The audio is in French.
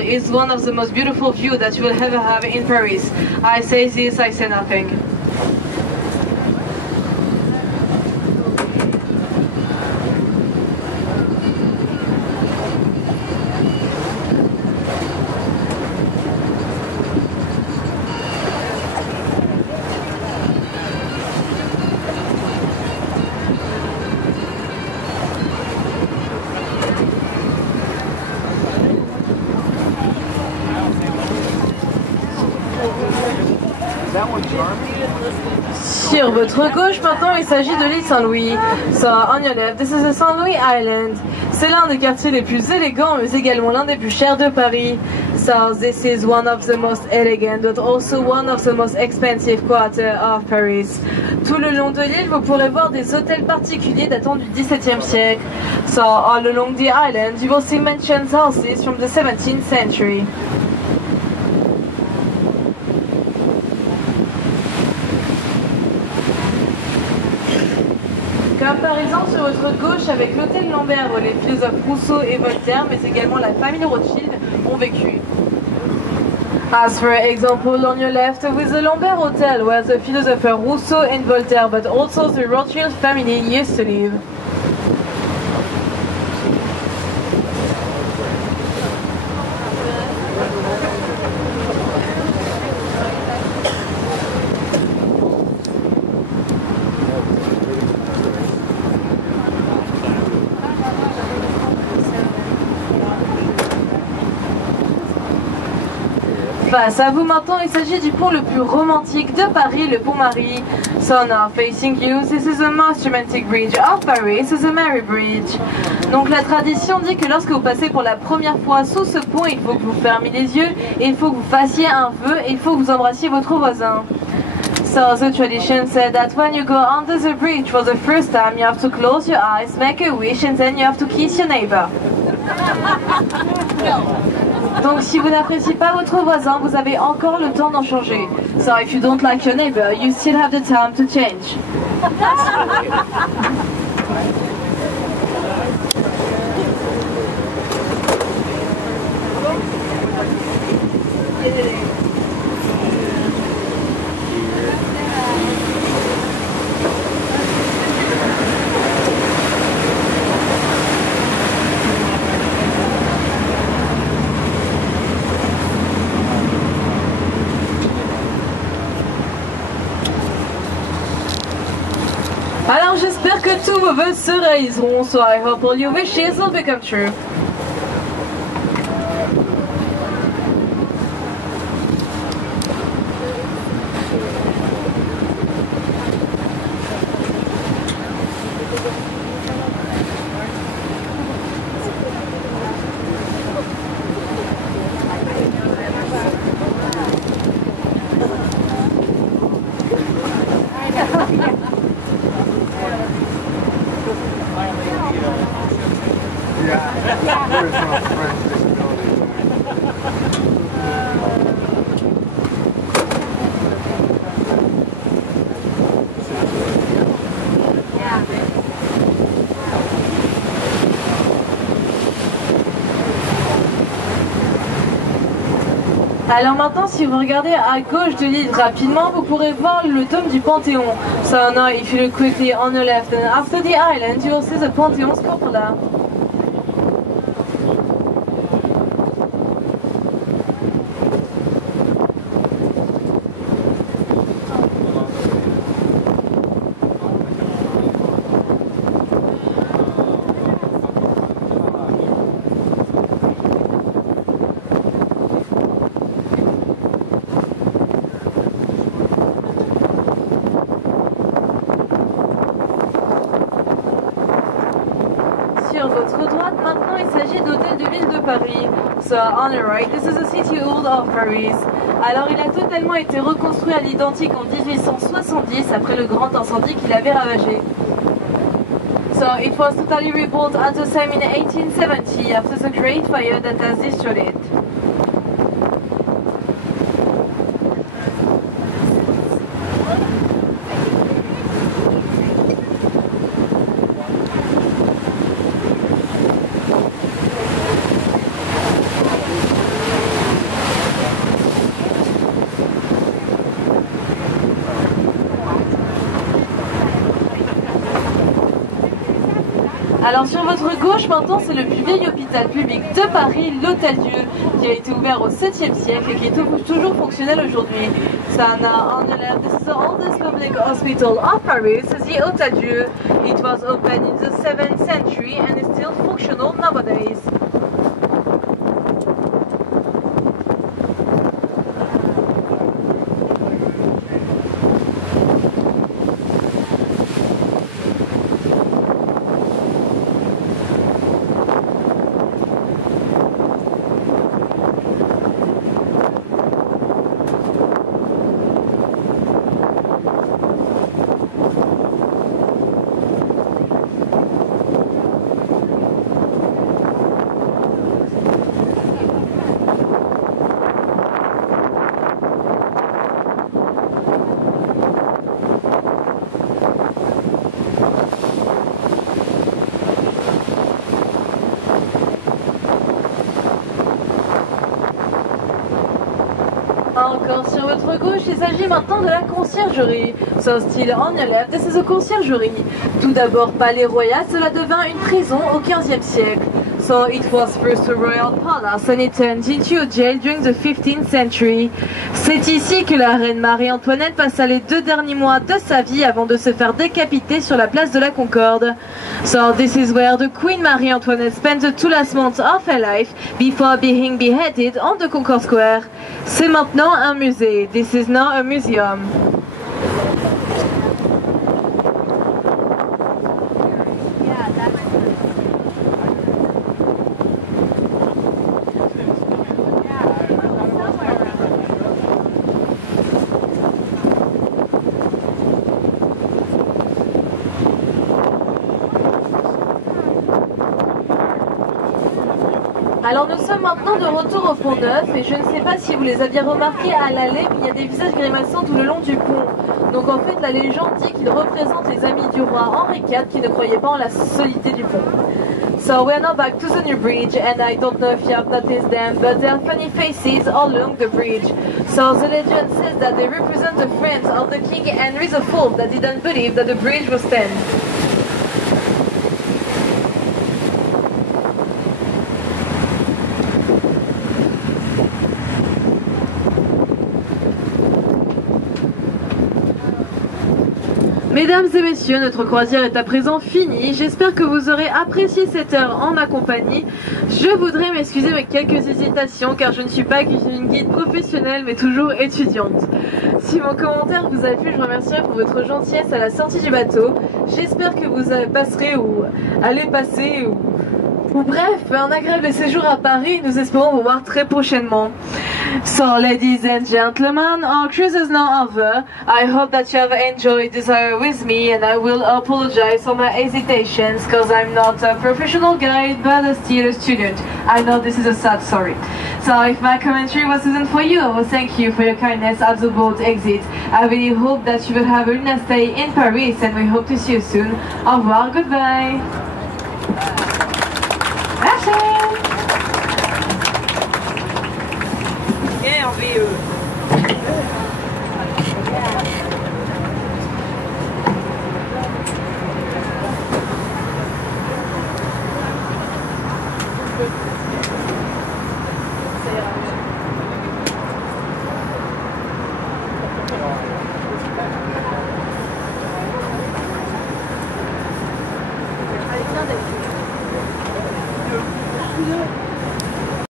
It's one of the most beautiful views that you will ever have in Paris. I say this, I say nothing. Sur votre gauche, maintenant, il s'agit de l'île Saint-Louis. So, on your left, this is the Saint Louis Island. C'est l'un des quartiers les plus élégants, mais également l'un des plus chers de Paris. So, this is one of the most elegant, but also one of the most expensive quarters of Paris. Tout le long de l'île, vous pourrez voir des hôtels particuliers datant du XVIIe siècle. So, all along the island, you will see mansion houses from the 17th century. Comme par exemple sur votre gauche avec l'hôtel Lambert où les philosophes Rousseau et Voltaire, mais également la famille Rothschild ont vécu. As for example on your left with the Lambert Hotel where the philosopher Rousseau and Voltaire but also the Rothschild family used to live. Face à vous maintenant, il s'agit du pont le plus romantique de Paris, le pont Marie. So now facing you, this is the most romantic bridge of Paris, it's the Mary Bridge. Donc la tradition dit que lorsque vous passez pour la première fois sous ce pont, il faut que vous fermiez les yeux, et il faut que vous fassiez un vœu, et il faut que vous embrassiez votre voisin. So the tradition said that when you go under the bridge for the first time, you have to close your eyes, make a wish, and then you have to kiss your neighbor. Donc si vous n'appréciez pas votre voisin, vous avez encore le temps d'en changer. So if you don't like your neighbor, you still have the time to change. Alors j'espère que tous vos vœux se réaliseront, so I hope all your wishes will become true. Alors maintenant, si vous regardez à gauche de l'île rapidement, vous pourrez voir le dôme du Panthéon. So now, if you look quickly on the left and after the island, you will see the Panthéon's cupola. Sur votre droite, maintenant, il s'agit d'hôtel de ville de Paris. So, on the right, this is the city hall of Paris. Alors, il a totalement été reconstruit à l'identique en 1870 après le grand incendie qu'il avait ravagé. So, it was totally rebuilt at the same in 1870 after the great fire that has destroyed it. Alors sur votre gauche maintenant, c'est le plus vieil hôpital public de Paris, l'Hôtel-Dieu, qui a été ouvert au 7e siècle et qui est toujours fonctionnel aujourd'hui. So now on the left, this is the oldest public hospital of Paris, the Hôtel-Dieu. It was opened in the 7th century and is still functional nowadays. Encore sur votre gauche, il s'agit maintenant de la conciergerie. So still on your left, this is a conciergerie. Tout d'abord palais royal, cela devint une prison au 15e siècle. So it was first a royal palace and it turned into a jail during the 15th century. C'est ici que la reine Marie-Antoinette passa les 2 derniers mois de sa vie avant de se faire décapiter sur la place de la Concorde. So this is where the Queen Marie-Antoinette spent the 2 last months of her life before being beheaded on the Concorde Square. C'est maintenant un musée. This is now a museum. Alors nous sommes maintenant de retour au Pont Neuf et je ne sais pas si vous les aviez remarqués à l'allée, mais il y a des visages grimaçants tout le long du pont. Donc en fait la légende dit qu'ils représentent les amis du roi Henri IV qui ne croyaient pas en la solidité du pont. So we are now back to the new bridge and I don't know if you have noticed them, but there are funny faces all along the bridge. So the legend says that they represent the friends of the King Henry IV that didn't believe that the bridge would stand. Mesdames et messieurs, notre croisière est à présent finie. J'espère que vous aurez apprécié cette heure en ma compagnie. Je voudrais m'excuser avec quelques hésitations car je ne suis pas une guide professionnelle mais toujours étudiante. Si mon commentaire vous a plu, je vous remercierai pour votre gentillesse à la sortie du bateau. J'espère que vous passerez ou allez passer ou bref, un agréable séjour à Paris. Nous espérons vous voir très prochainement. So, ladies and gentlemen, our cruise is now over. I hope that you have enjoyed this hour with me, and I will apologize for my hesitations, because I'm not a professional guide, but still a student. I know this is a sad story. So, if my commentary wasn't for you, I will thank you for your kindness at the boat exit. I really hope that you will have a nice day in Paris, and we hope to see you soon. Au revoir, goodbye. Merci. En VE. Alexandre.